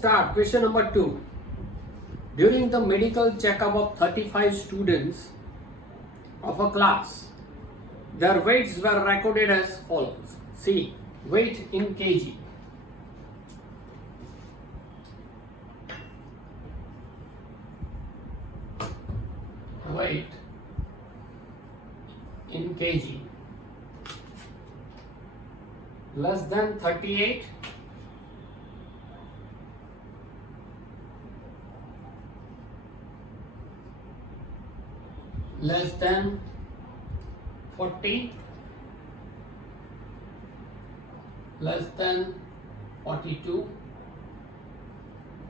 start. Question number 2. During the medical checkup of 35 students of a class, their weights were recorded as follows. See, weight in kg. Weight in kg. Less than 38. Less than 40. Less than 42.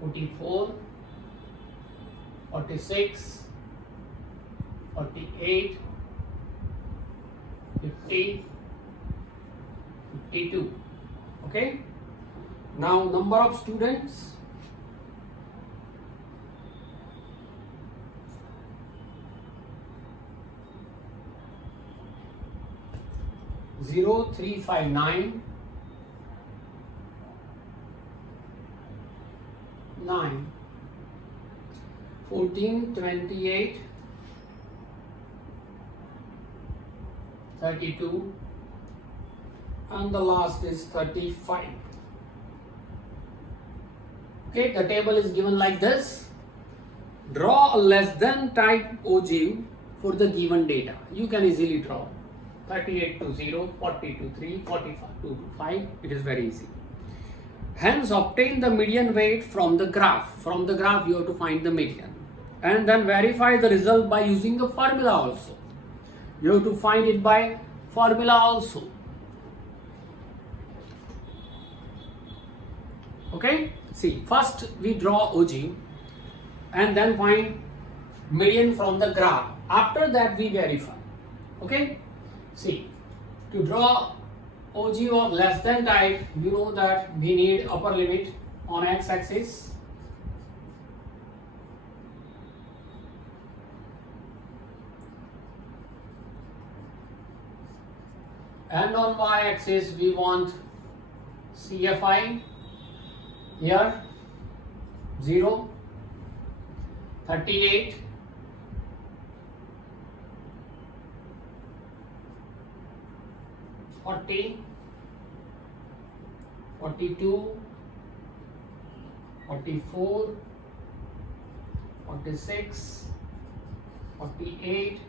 44. 46. 48. 50. 52. Okay. Now number of students. Zero, 3, 5, 9, 9, 14, 28, 32, and the last is 35. Okay, the table is given like this. Draw a less than type ogive for the given data. You can easily draw 38 to 0, 40 to 3, 45 to 5. It is very easy. Hence, obtain the median weight from the graph. From the graph, you have to find the median. And then verify the result by using a formula also. You have to find it by formula also. Okay? See, first we draw ogive and then find median from the graph. After that we verify. Okay? See, to draw ogive of less than type, you know that we need upper limit on x-axis. And on y-axis we want CFI. Here 0, 38, 40, 42, 44, 46, 48,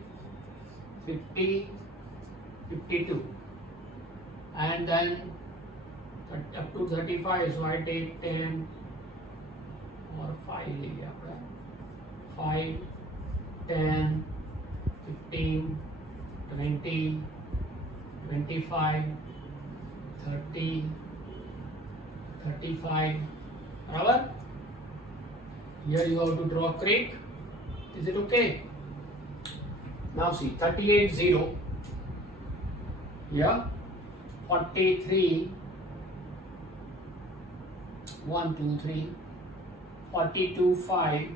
50, 52, and then up to 35, so I take 10 or 5, 5, 10, 15, 20, 25, 30, 35. Barabar? Here you have to draw a creek. Is it okay? Now see, 38, 0. Here, 43, 1, 2, 3, 42, 5,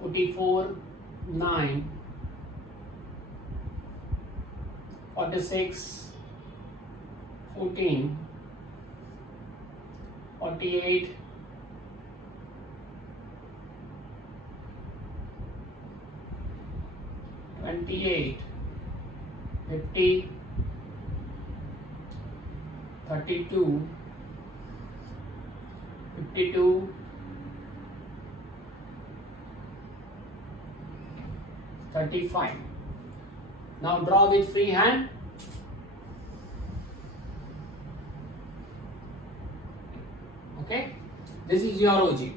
44, 9, 46, 14, 48, 28, 50, 32, 52, 35. Now draw with free hand. Okay, this is your ogive.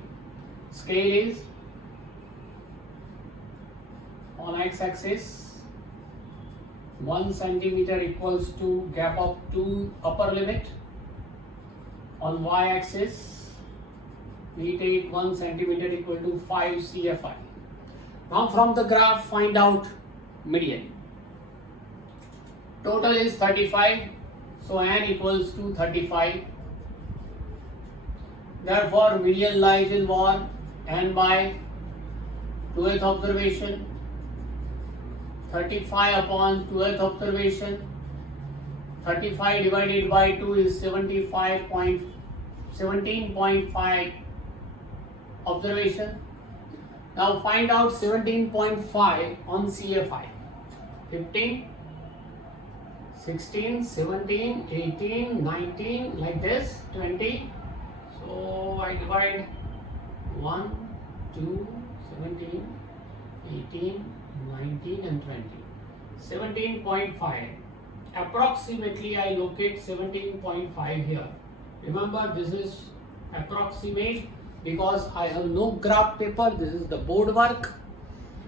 Scale is on x-axis. 1 centimeter equals to gap of 2 upper limit. On y-axis, we take 1 centimeter equal to 5 CFI. Now from the graph, find out median. Total is 35, so n equals to 35. Therefore, median lies in what? N by 12th observation. 35 upon 12th observation. 35 divided by 2 is 17.5 observation. Now find out 17.5 on CFI. 15, 16, 17, 18, 19, like this, 20. So I divide 1, 2, 17, 18, 19 and 20. 17.5. Approximately I locate 17.5 here. Remember, this is approximate because I have no graph paper. This is the board work.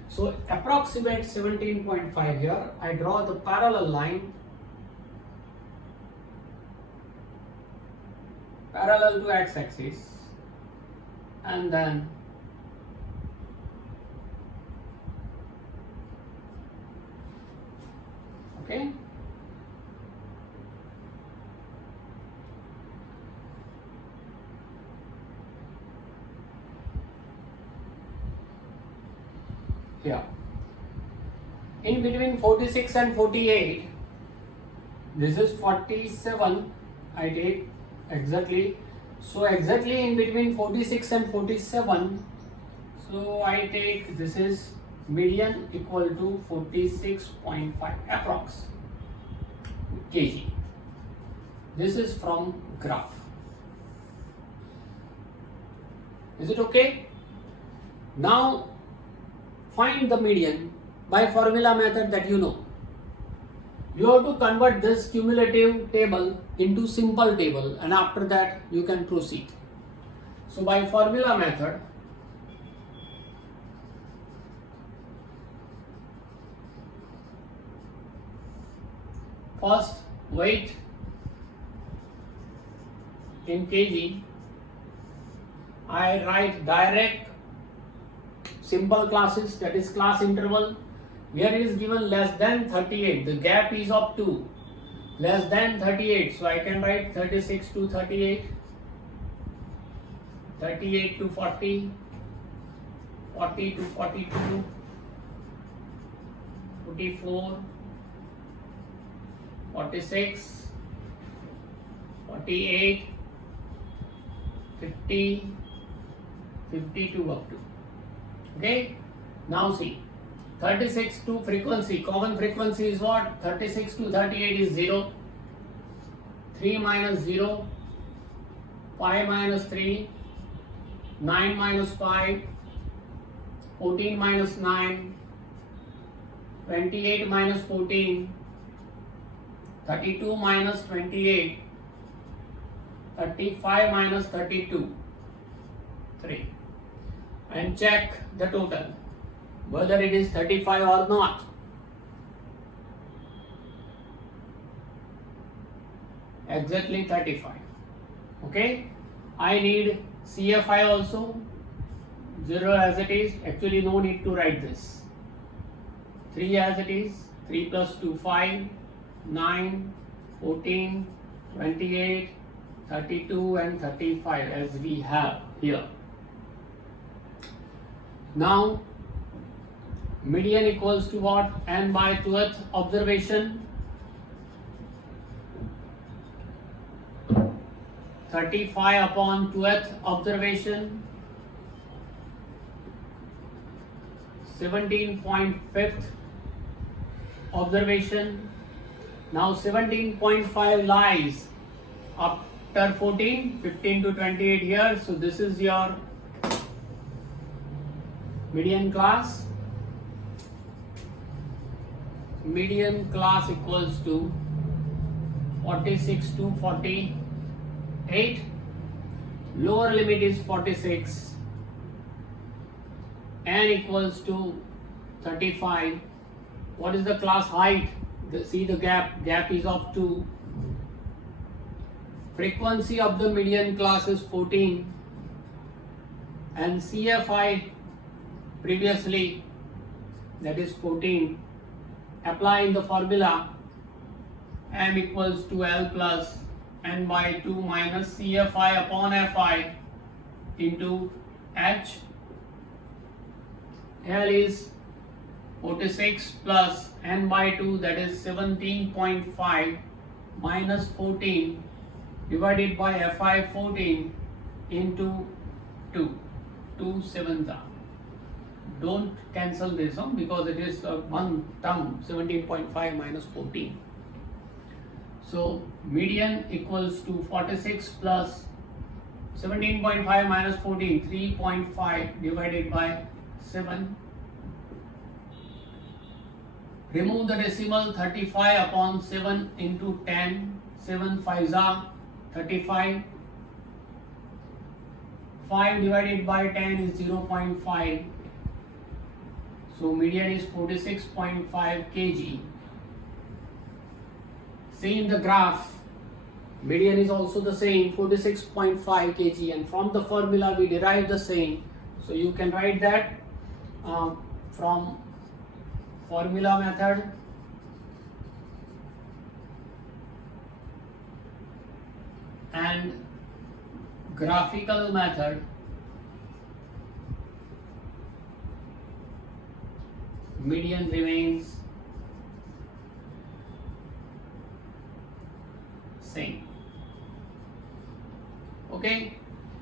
So approximate 17.5 here. I draw the parallel line parallel to x-axis, and then okay. Here, in between 46 and 48, this is 47, I take exactly. So exactly in between 46 and 47, so I take this is median equal to 46.5 approx kg. This is from graph. Is it okay? Now find the median by formula method that you know. You have to convert this cumulative table into simple table, and after that you can proceed. So by formula method, first weight in kg, I write direct simple classes, that is class interval. Here it is given less than 38, the gap is of 2, less than 38, so I can write 36 to 38, 38 to 40, 40 to 42, 44, 46, 48, 50, 52 up to. Okay, now see, 36 to frequency, common frequency is what? 36 to 38 is 0, 3 minus 0, 5 minus 3, 9 minus 5, 14 minus 9, 28 minus 14, 32 minus 28, 35 minus 32, 3. And check the total, whether it is 35 or not. Exactly 35. Okay, I need CFI also, 0 as it is. Actually no need to write this. 3 as it is, 3 plus 2 5, 9, 14, 28, 32 and 35 as we have here. Now median equals to what? N by 12th observation, 35 upon 12th observation, 17.5th observation. Now 17.5 lies after 14, 15 to 28 here. So this is your median class. Median class equals to 46 to 48. Lower limit is 46. N equals to 35. What is the class height? See the gap. Gap is of 2. Frequency of the median class is 14. And CFI previously, that is 14. Applying the formula, M equals to L plus N by 2 minus CFI upon FI into H. L is 46 plus N by 2, that is 17.5 minus 14 divided by fi 14 into 2. 2 sevens are. Don't cancel this because it is one term, 17.5 minus 14. So median equals to 46 plus 17.5 minus 14, 3.5 divided by 7. Remove the decimal, 35 upon 7 into 10, 7 5s are 35. 5 divided by 10 is 0.5. So median is 46.5 kg. See in the graph, median is also the same, 46.5 kg, and from the formula we derive the same. So you can write that from formula method and graphical method. Median remains same. Okay,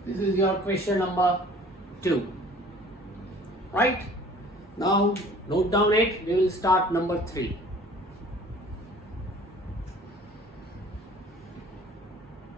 this is your question number 2. Right? Now note down it. We will start number 3.